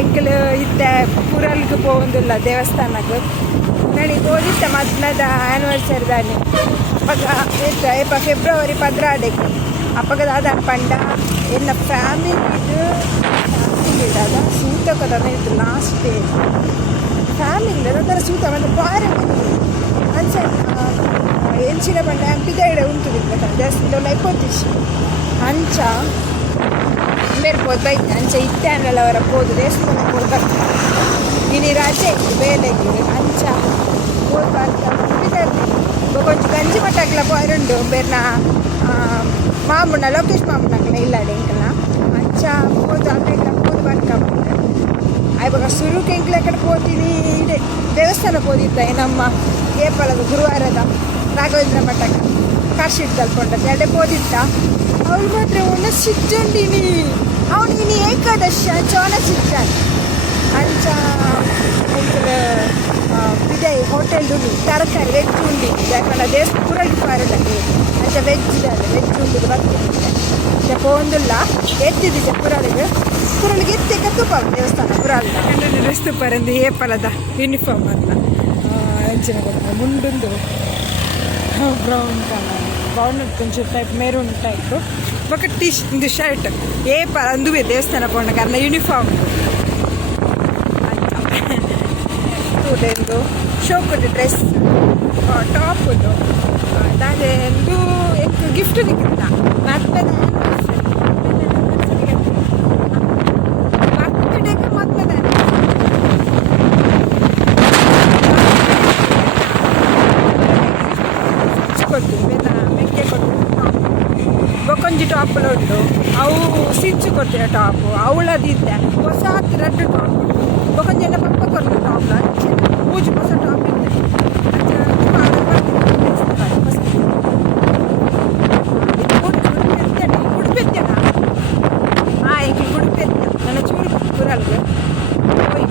ಎಂಕಲು ಇತ್ತೆ ಪುರಲ್ಗೆ ಪೋವಂದಿಲ್ಲ ದೇವಸ್ಥಾನಕ್ಕೆ ನನಗೆ ಓದಿತ್ತ ಮದ್ನದ ಆ್ಯನಿವರ್ಸರಿ ದಾನೆ ಅವಾಗ ಏಪ ಫೆಬ್ರವರಿ 16 ಅಪ್ಪಗ ದಾದ ಪಂಡ ಎನ್ನ ಫ್ಯಾಮಿಲಿದು ಅದ ಸೂತ ಕದನ ಇತ್ತು ಲಾಸ್ಟ್ ಡೇ ಫ್ಯಾಮಿಲಿ ಅದರ ಸೂತ ಒಂದು ಬಾರೆ ಅಂಚ ಎಂಚಿನ ಪಂಡ ಪಿದೈಡ ಉಂಟು ದೇವಸ್ಥಾನದಲ್ಲಿ ಐಪೋತಿಸಿ ಅಂಚ ಬೇರ್ಬೋದು ಬೈತೆ ಅಂಚ ಇತ್ಯಾನಲ್ಲ ಅವರ ಹೋದು ದೇವಸ್ಥಾನಕ್ಕೆ ಹೋಗಿ ಬರ್ತಾರೆ ಇನಿ ರಾಜೆ ಬೇಲೆಗೆ ಅಂಚ ಹೋಗಿ ಬರ್ತಾರೆ ಕೊಂಚ ಗಂಜಿ ಮಟ್ಟಕ್ಲ ಪೋರುಂಡು ಬೇರ್ನ ಮಾಮೂನ ಲೋಕೇಶ್ ಮಾಮೂನಕ್ಲ ಇಲ್ಲಾಡೆ ಎಂಕಲ ಅಂಚ ಹೋದು ಅಲ್ಲೆಲ್ಲ ಹೋದು ಬರ್ಕೊಂಬಂದೆ ಇವಾಗ ಸುರುಕೆ ಎಂಕ್ಲ ಕಡೆ ಹೋಗ್ತೀನಿ ಇದೆ ದೇವಸ್ಥಾನಕ್ಕೆ ಹೋದಿದ್ದ ನಮ್ಮ ಏಪಲದ ಗುರುವಾರದ ರಾಘವೇಂದ್ರ ಮಠಕ್ಕೆ ಕಾರ್ಶೀಟ್ ತಲ್ಕೊಂಡದ್ದು ಎರಡೇ ಹೋದಿದ್ದ ಅವಳು ಮಾತ್ರ ಒಳ್ಳೆ ಸಿಜ್ಜಂಡಿನಿ ಅವನಿಗೆ ಏಕಾದಶ ಚೋನ ಸಿಜ್ಜಾನ್ ಅಂಚ ಇದೇ ಹೋಟೆಲ್ ಉಂಡು ತರಕಾರಿ ವೆಜ್ ಉಂಡಿ ಯಾಕಂದ್ರೆ ದೇವಸ್ಥಾನ ಪುರಳಿಗೆ ಪಾರದಲ್ಲಿ ಅಂಚ ವೆಜ್ ಇದ್ದಾರೆ ವೆಜ್ ಉಂಡು ಬರ್ತೀನಿ ಪೋಂದುಲ್ಲ ಎತ್ತಿದ್ದೆ ಪುರಳಿಗೆ ಎತ್ತಿ ಕತ್ತುಪ ದೇವಸ್ಥಾನ ಪುರಾಳಿಗೆ ಕಂಡು ರೆಸ್ತು ಪರಂದು ಏಪಲದ ಯೂನಿಫಾರ್ಮ್ ಅಂತ ಅಂಚಿನ ಮುಂದೊಂದು ಬ್ರೌನ್ ಕಲರ್ ಬ್ರೌನ್ కొంచెం ಟೈಪ್ ಮೆರೂನ್ ಟೈಪ್ ఒక ಇದು ಶರ್ಟ್ ಏಪ ಅಂದುವೆ ದೇವಸ್ಥಾನ ಪೋಂಡ ಕಾರಣ ಯೂನಿಫಾರ್ಮ್ ಸ್ಟೂಡೆಂಟು ಶೋಕುದು ಡ್ರೆಸ್ ಟಾಪುದು ಅದಾದೆಂದು ಎಂಟು ಗಿಫ್ಟ್ ನಿಕ್ಕಿದ್ದ ಮದ್ಮೆದ ಬರ್ತ್ಡೇಗೆ ಮದ್ಮೆದ ಕೊಟ್ಟು ಮೆಕ್ಕೆ ಕೊಟ್ಟು ಬೊಕೊಂಜಿ ಟಾಪ್ಲು ಉಂಟು ಅವು ಸಿಂಚು ಕೊಡ್ತೀರ ಟಾಪು ಅವಳದಿದ್ದೆ ಹೊಸ 2 ಟಾಪ್ ಬೊಕೊಂಜೆಲ್ಲ ಪಪ್ಪ ಕೊಡ್ತು ಟಾಪ್ ಅಂಚೆ ಮೂಜು ಹೊಸ ಟಾಪ್ ಇದ್ದೆ ಉಡುಪೆತ್ತೇನ ಈಗ ಉಡುಪೆತ್ತ ನನ್ನ ಚೂರು ಪುರಲ್ಗೆ ಹೋಯ್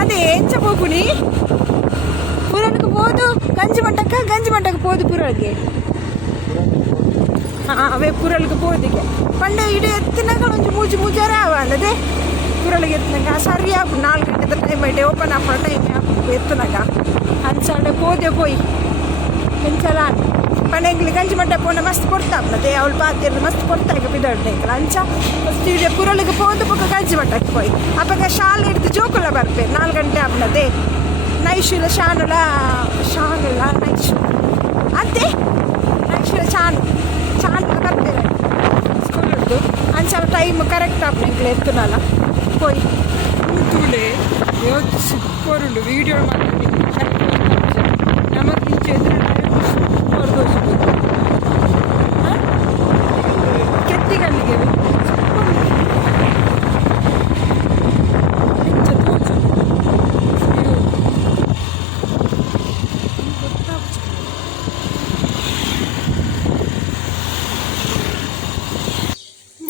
అదే ఎంచ పోకుని పురానికి పోదు గంజి మంటకు పోదు పురానికి అవే పురలకు పోదిಗೆ పండే ఇటు ఎత్తినాక కొంచెం మూజ రావాలదే పురలకి ఎత్తినాక సరి అప్పుడు 4 గంటల టైం అయితే ఓపెన్ అప్పుడు టైం ఎత్తినాక ಅಂಚಾಡೆ ಪೋದೆ ಪೋಯಿ ಎಂಚಲ ಪಂಡೆಂಗ್ಲಿ ಗಂಜಿ ಮಂಟ ಪೋನ ಮಸ್ತ್ ಕೊಡ್ತಾಪ್ಲದೆ ಅವಳು ಪಾತಿರ್ದು ಮಸ್ತ್ ಕೊಡ್ತಾಗ ಬಿದ್ದೊಡ್ಡೆ ಅಂಚ ಫಸ್ಟ್ ಇಡೀ ಪುರಳಿಗೆ ಪೋದು ಪಕ್ಕ ಗಂಜಿ ಮಂಟಕ್ಕೆ ಪೋಯಿ ಅಪ್ಪಾಗ ಶಾಲೆ ಹಿಡಿದು ಜೋಕುಲ ಬರ್ಪೆ 4 ಗಂಟೆ ಆಪ್ಲದೆ ನೈಶುಲ ಶಾನುಲ ನೈಶು ಅದೇ ನೈಶುಲ ಚಾನುಲ ಬರ್ಪೇರೆ ಸ್ಕೂಲ್ ಹಿಡ್ದು ಅಂಚ ಟೈಮ್ ಕರೆಕ್ಟ್ ಆಪ್ನೆಂಗ್ಲಿ ಎತ್ತುನಲ್ಲ ಪೋಯಿ ಕೂತುಳೆ ಇವತ್ತು ಸೂಪರ್ ಉಂಡು ವೀಡಿಯೋ ಮಾಡಿ ನಮಗೆ ಇಂಚೆ ಕೆತ್ತಿಗಲ್ಲಿಗೆ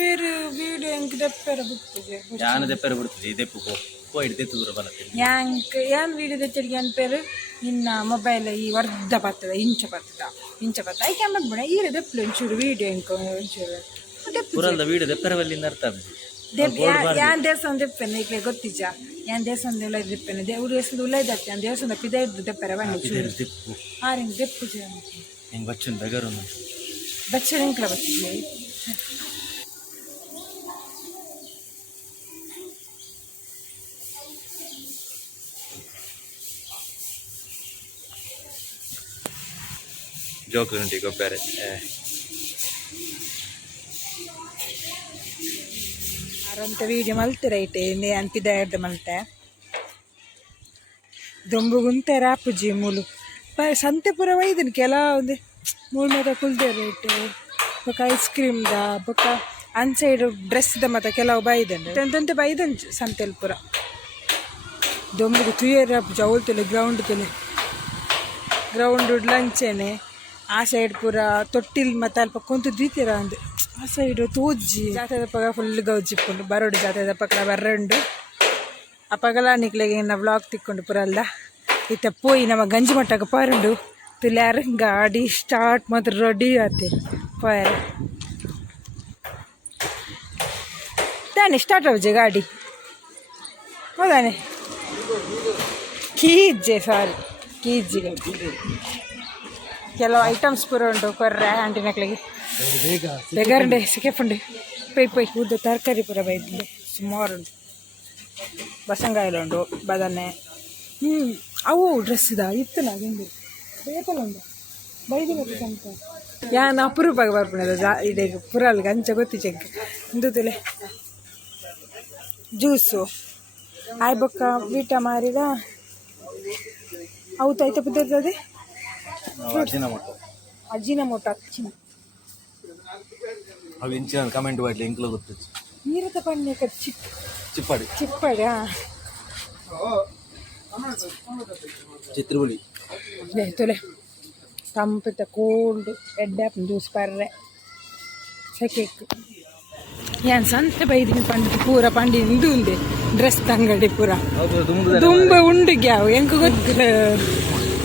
ಬೇರೆ ವೀಡಿಯೋ ಹೆಂಗೆ ದೆಪ್ಪೆರ ಬಿಡ್ತದೆ ಯಾನ ದೆಪ್ಪೆರ ಬಿಡ್ತದೆ ದೆಪ್ಪು ಯಾನ್ ವೀಡಿಯೋ ತೆಚ್ಚರಿಗೆ ಅನ್ ಪೇರು ಇನ್ನ ಮೊಬೈಲ್ ಈ ವರ್ಧ ಬರ್ತದ ಇಂಚ ಬರ್ತದ ಐ ಕ್ಯಾಮ್ರಾ ಬಿಡ ಈ ದೆಪ್ಪಲು ಒಂಚೂರು ವೀಡಿಯೋ ಹೆಂಗೆ ಒಂಚೂರು ಪುರಲ್ದ ವೀಡಿಯೋ ದೆಪ್ಪರವಲ್ಲಿಂದ ಅರ್ಥ ಯಾನ್ ದೇವಸ್ಥಾನ ದೆಪ್ಪೆನ ಈಗ ಗೊತ್ತಿಜ ಯಾನ್ ದೇವಸ್ಥಾನದ ಉಲ್ಲ ದೆಪ್ಪೆನ ದೇವ್ರ ಹೆಸರು ಉಲ್ಲ ಇದ್ದತ್ತೆ ಆ ದೇವಸ್ಥಾನ ಪಿದ ಇದ್ದು ದೆಪ್ಪರ ಬನ್ನಿ ಆರಿಂಗ್ ದೆಪ್ಪು ಹೆಂಗೆ ಬಚ್ಚನ್ ಬೆಗರು ಬಚ್ಚನ ಹೆಂಕ್ಲ ಬಚ್ಚಿದ್ವಿ ಜೋಕುಂಟಿ ಗೊಬ್ಬರ ಅರಂತ ವೀಡಿಯೋ ಮಲ್ತಿರೈತೆ ಅನ್ಪಿದ ಎಡ್ದು ಮಲ್ತೆ ದೊಂಬು ಗುಂತೆರ ಪೂಜಿ ಮೂಲು ಸಂತೆಪುರ ಒಯ್ದನು ಕೆಲ ಒಂದು ಮೂಳ್ಮೇದ ಕುಲ್ದೇರೈತೆ ಬೊಕ ಐಸ್ ಕ್ರೀಮ್ದ ಬೊಕ ಅನ್ಸೈಡ್ ಡ್ರೆಸ್ದ ಮತ್ತು ಕೆಲವು ಬೈದನು ತಂತೆ ಬೈದನು ಸಂತೆಲ್ ಪುರ ದೊಂಬುಗು ತುಯರ ಪೂಜ ಅವಳ್ತಲೆ ಗ್ರೌಂಡ್ ಉಡ್ಲಂಚೆನೆ ಆ ಸೈಡ್ ಪೂರ ತೊಟ್ಟಿಲ್ ಮತ್ತೆ ಅಲ್ಪ ಕುಂತು ದೀತಿರ ಅಂದು ಆ ಸೈಡ್ ತೋಜಿ ಜಾತ್ರೆ ಪಗ ಫುಲ್ ಗೌಜಿಪ್ಪುಂಡು ಬರೋಡು ಜಾತ್ರೆ ಪಕ್ಕ ಬರ್ರಂಡು ಆ ಪಗಲ ನಿಕ್ಲೆಗೆ ಇನ್ನು ವ್ಲಾಗ್ ತಿಕ್ಕೊಂಡು ಪುರಲ್ಲ ಇತ್ತ ಪೋಯಿ ನಮ್ಮ ಗಂಜಿ ಮಟ್ಟಕ್ಕೆ ಪಾರುಂಡು ತುಲ್ಯಾರ ಗಾಡಿ ಸ್ಟಾರ್ಟ್ ಮತ್ತು ರೆಡಿ ಆತೆ ಪಾರ ತಾನೆ ಸ್ಟಾರ್ಟ್ ಆವಜೆ ಗಾಡಿ ಹೌದಾನೆ ಕೀಜೆ ಸಾರಿ ಕೀಜಿಗೆ ಕೆಲವು ಐಟಮ್ಸ್ ಪೂರ ಉಂಟು ಕೊರ್ರೆ ಆಂಟಿನಕ್ಳಿಗೆ ಬೇಗಂಡೆ ಸಿಕ್ಕೆಪುಂಡು ಪೈ ಉದ್ದ ತರಕಾರಿ ಪೂರ ಬೈದಿದೆ ಸುಮಾರು ಉಂಟು ಬಸಂಗಾಯಿಲು ಉಂಟು ಬದನೆ ಅವು ಡ್ರೆಸ್ ಇದ ಇತ್ತು ನಾ ಹಿಂಗೆ ಬೇಕಲ್ಲ ಉಂಟು ಬೈದಿ ಅಂತ ಯಾನ್ ಅಪರೂಪಾಗಿ ಬರ್ಪುಣದ ಇದೆ ಪುರಲ್ಗೆ ಅಂಚ ಗೊತ್ತಿಚೆಂಕ್ ಇಂದುತ್ತಲೆ ಜ್ಯೂಸು ಆಯ್ ಬೊಕ್ಕ ವೀಟ ಮಾರಿದ ಅವು ತೈತ ಬಿದ್ದದೆ ಅಜಿನಮೋಟ ಅಚ್ಚಿನ ಅವು ಇಂಚಿನ ಕಮೆಂಟ್ ಮಾಡ್ಲಿ ಇಂಕ್ಲು ಗೊತ್ತಿತ್ತು ನೀರದ ಪಣ್ಣೆ ಚಿಪ್ಪಾಡಿ ಚಿಪ್ಪಾಡಿ ಚಿತ್ರಗುಳಿ ತೊಲೆ ತಂಪಿತ ಕೋಲ್ಡ್ ಎಡ್ಡೆ ಜ್ಯೂಸ್ ಪರ್ರೆ ಸೆಕೆಕ್ಕು ಏನ್ ಸಂತೆ ಬೈದಿನ ಪಂಡಿ ಪೂರ ಪಂಡಿ ಇಂದು ಉಂದೆ ಡ್ರೆಸ್ ತಂಗಡಿ ಪೂರ ತುಂಬ ಉಂಡಿಗೆ ಅವು ಹೆಂಗೆ ಗೊತ್ತಿಲ್ಲ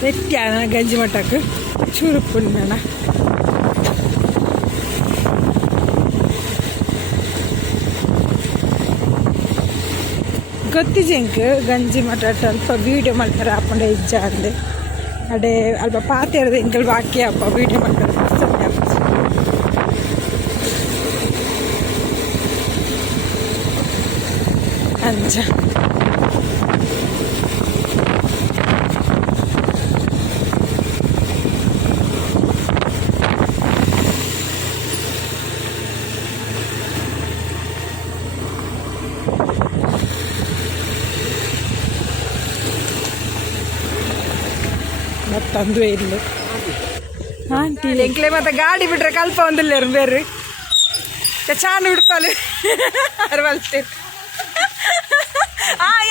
ಎತ್ಯಾನ ಗಂಜಿ ಮಟ್ಟಕ್ಕೆ ಚೂರುಪ್ಪುಂಡಣ ಗೊತ್ತಿಜೆಂಕ್ ಗಂಜಿ ಮಠ ಅಲ್ಪ ವೀಡಿಯೋ ಮಾಡ್ತಾರೆ ಹಾಕೊಂಡೆ ಇಜ್ಜ ಅಂದೆ ಅಡೆ ಅಲ್ಪ ಪಾತೆ ಇರೋದು ಎಂಕಲ್ ಬಾಕಿ ಅಪ್ಪ ವೀಡಿಯೋ ಮಾಡ್ತಾರೆ ಅಂಚ ಮತ್ತಂದು ಇಲ್ಲ ಆಂಟಿ ಎಂಕ್ಲೆ ಮತ್ತೆ ಗಾಡಿ ಬಿಟ್ರೆ ಕಲ್ಪ ಒಂದಿಲ್ಲ ಬೇರೆ ಚಾನ್ ಉಡುಪಲು ಅರ್ವಲ್ತೇನೆ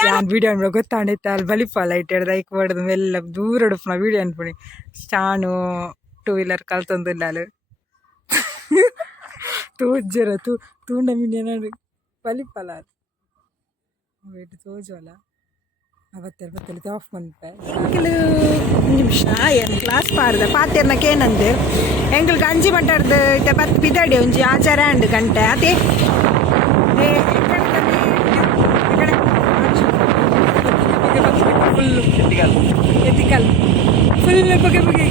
ಯಾನ್ ವೀಡಿಯೋ ಅನ್ಬಿಡ ಗೊತ್ತಾಂಡಿತ್ತು ಅಲ್ಲಿ ಬಲಿಪಾಲ ಇಟ್ಟಿಡ್ದ ಐಕ್ ಹೊಡೆದು ಮೆಲ್ಲ ದೂರ ಉಡುಪುನ ವೀಡಿಯೋ ಅನ್ಪುಣಿ ಚಾನು 2 ವೀಲರ್ ಕಲ್ತೊಂದಿಲ್ಲ ಅಲ್ಲಿ ತೋಜ್ಜರ ತೂಂಡ ಮಿಂಡಿ ಬಲಿಪಾಲ ವೇಟ್ ತೋಜಲ್ಲ ಅವತ್ತೆಲ್ಲ ಆಫ್ ಮಾಡ್ಪೆ ಎಂಕಲು ನಿಮಿಷ ಏನು ಕ್ಲಾಸ್ ಪಾರ್ದ ಪಾತೆರ್ನಕ್ಕೆ ಏನಂದು ಎಂಕಲ್ ಗಂಜಿ ಮಟ್ಟಾರ್ದು ಇತ್ತ ಪತ್ತು ಬಿದ್ದಾಡಿ ಒಂಜಿ ಆಚಾರ ಅಂಡು ಗಂಟೆ ಅದೇ ಫುಲ್ಲು ಎತ್ತಿಕಲ್ ಫುಲ್ ಬಗೆ ಬಗೆ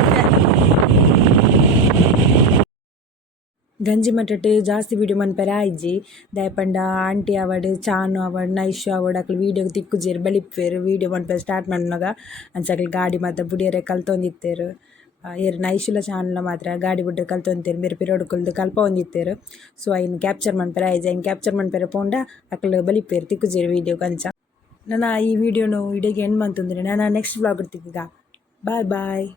ಗಂಜಿ ಮಟ್ಟಟ್ಟು ಜಾಸ್ತಿ ವೀಡಿಯೋ ಮನ್ಪೆರೆ ಆಯ್ಜಿ ದಯಪಂಡ ಆಂಟಿ ಅವಡ್ ಚಾನು ಅವಡ್ ನೈಶು ಅವಡ್ ಅಕ್ಲು ವೀಡಿಯೋ ತಿಕ್ಕುಜೇರು ಬಲಿಪ್ಪೇರು ವೀಡಿಯೋ ಮನ್ಪೆರೆ ಸ್ಟಾರ್ಟ್ ಮಾಡ್ನಾಗ ಅಂಚಕ್ಲು ಗಾಡಿ ಮಾತ್ರ ಬುಡಿಯರೆ ಕಲ್ತೊಂದಿತ್ತೇರು ಏರು ನೈಶುಲ ಚಾನಲ ಮಾತ್ರ ಗಾಡಿ ಬುಡ್ಡೆ ಕಲ್ತೊಂತೇರು ಬೇರೆ ಪಿರೋಡ್ಕಲ್ದು ಕಲ್ಪ ಹೊಂದಿತ್ತೇರು ಸೊ ಐನು ಕ್ಯಾಪ್ಚರ್ ಮನ್ಪೆರೆ ಆಯ್ಜಿ ಐನು ಕ್ಯಾಪ್ಚರ್ ಮನ್ಪೆರೆ ಪೋಂಡ ಅಕ್ಲು ಬಲಿಪ್ಪೇರು ತಿಕ್ಕುಜೇರು ವೀಡಿಯೋ ಕಂಚ ನಾನು ಈ ವಿಡಿಯೋನು ಇಡೆಗೆ ಎಂಡ್ ಮಂತಂದ್ರೆ ನಾನು ನೆಕ್ಸ್ಟ್ ವ್ಲಾಗ್ ಇರ್ತಿದ್ದ ಬಾಯ್ ಬಾಯ್